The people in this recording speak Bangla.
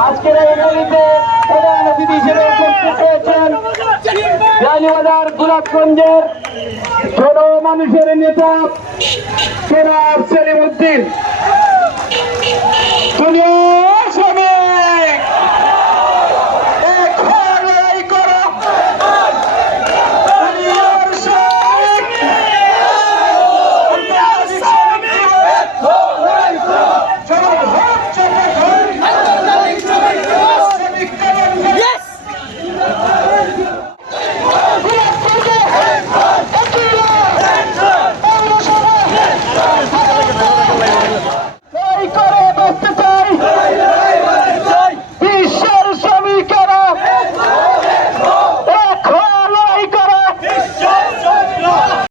আজকের এই র্যালিতে প্রধান অতিথি হিসেবে উপস্থিত হয়েছেন রানীবাজার গোলাপগঞ্জের ছোট মানুষের নেতা জনাব সেলিম উদ্দিন।